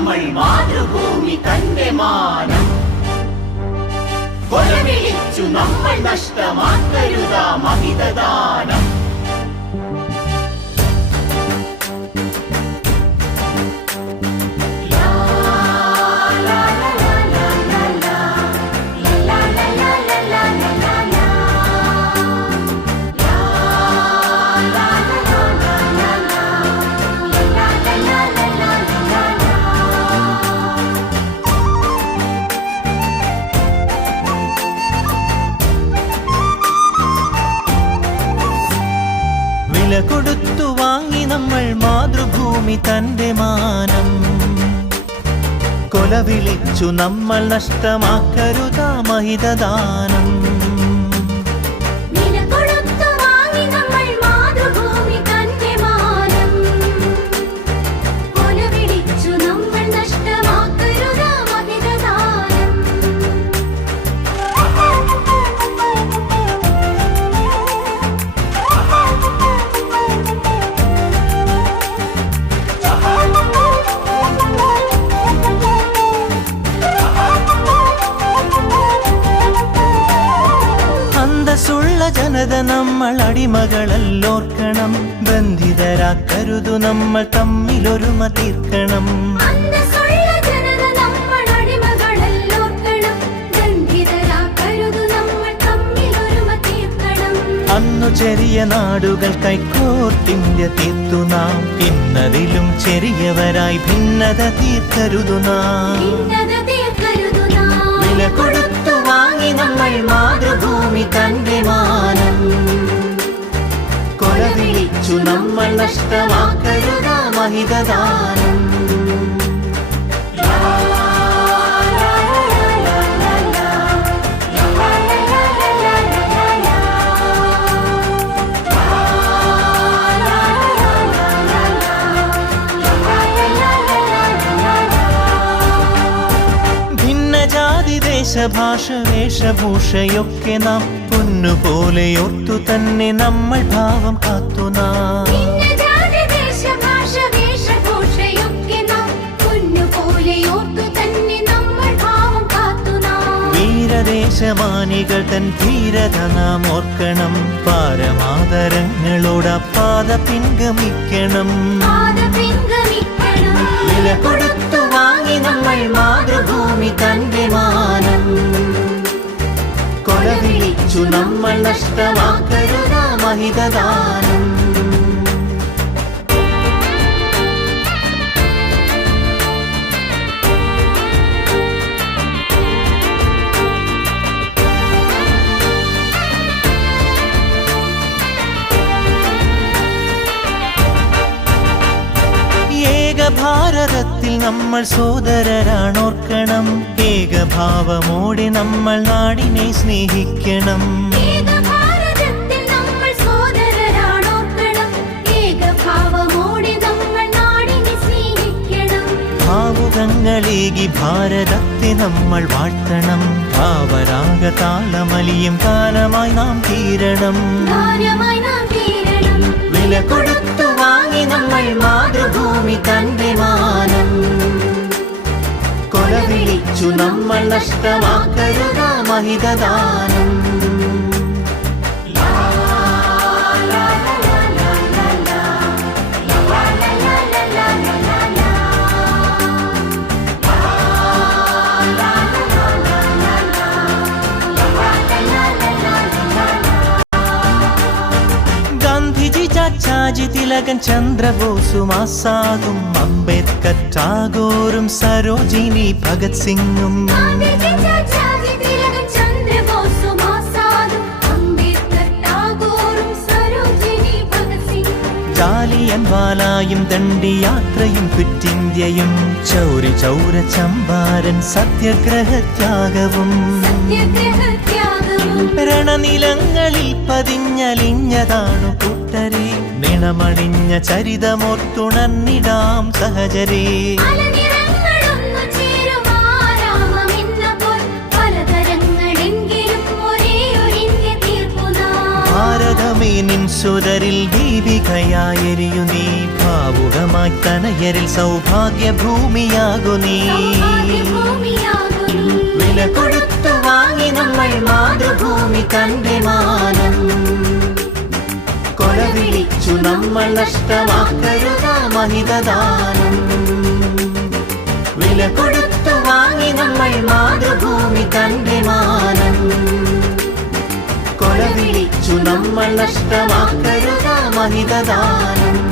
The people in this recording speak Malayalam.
നമ്മൾ മാതൃഭൂമി തന്റെ മാനം കൊലവിളിച്ചു നമ്മൾ നഷ്ടമാക്കരുതാ മഹിതദാനം. വില കൊടുത്തു വാങ്ങി നമ്മൾ മാതൃഭൂമി തന്റെ മാനം കൊലവിളിച്ചു നമ്മൾ നഷ്ടമാക്കരുതാ മഹിതദാനം. അന്തസ്സുള്ള ജനത നമ്മൾ അടിമകളല്ലോർക്കണം, ബന്ധിതരാക്കരുതു നമ്മൾ തമ്മിലൊരുമ തീർക്കണം. അന്നു ചെറിയ നാടുകൾ കൈക്കോർത്തിന്ത്യ തീർത്തു നാം, ഇന്നതിലും ചെറിയവരായി ഭിന്നത തീർക്കരുതു നാം. വില കൊടുത്തു വാങ്ങി നമ്മൾ മാതൃഭൂമി തന്റെ മാനം കൊലവിളിച്ചു നമ്മൾ നഷ്ടമാക്കരുതാ മഹിതദാനം. ദേശഭാഷ വേഷഭൂഷയൊക്കെ നാം പൊന്നുപോലെ ഓർത്തു തന്നെ നമ്മൾ ഭാവം കാത്തു നാം. വീരദേശമാനികൾ തൻ ധീരത നാം ഓർക്കണം, പാരമാദരങ്ങളോട് പാത പിൻഗമിക്കണം. വില കൊടുത്തു വാങ്ങി നമ്മൾ മാതൃഭൂമി തന്റെ മാനം കൊലവിളിച്ചു നമ്മൾ നഷ്ടമാക്കരുതാ മഹിതദാനം. ഭാരതത്തിൽ നമ്മൾ സോദരരാണോർക്കണം, ഏകഭാവമോടെ നമ്മൾ നാടിനെ സ്നേഹിക്കണം. ഭാവുകങ്ങളേകി ഭാരതത്തെ നമ്മൾ വാഴ്ത്തണം, ഭാവരാഗ താളമലിയും കാലമായി നാം തീരണം. വില കൊടുത്തു വാങ്ങി നമ്മൾ മാതൃഭൂമി തന്റെ മാനം കൊലവിളിച്ചു നമ്മൾ നഷ്ടമാക്കരുതാ മഹിതദാനം. ചാച്ചാജി തിലകൻ ചന്ദ്രബോസും ആസാദും അംബേദ്കർ ടാഗോറും സരോജിനി ഭഗത് സിംഗും ജാലിയൻവാലായും ദണ്ഡിയാത്രയും ക്വിറ്റിന്ത്യയും ചൗരി ചൗര ചമ്പാരൻ സത്യാഗ്രഹത്യാഗവും രണനിലങ്ങളിൽ പതിഞ്ഞലിഞ്ഞതാണു കൂട്ടരെ, നിണമണിഞ്ഞ ചരിതമോർത്തുണർന്നിടാം സഹചരേ. ഭാരതമേ നിൻ സുതരിൽ ദീപികയായെരിയു നീ, ഭാവുകമായി തനയരിൽ സൗഭാഗ്യ ഭൂമിയാകു നീ. വില കൊടുത്തു വാങ്ങി നമ്മൾ മാതൃഭൂമി തന്റെ മാനം. കൊല വിളിച്ചു നമ്മൾ നഷ്ടമാക്കരുതാ മഹിതദാനം. വില കൊടുത്തു വാങ്ങി നമ്മൾ മാതൃഭൂമി തന്റെ മാനം. കൊല വിളിച്ചു നമ്മൾ നഷ്ടമാക്കരുതാ മഹിതദാനം.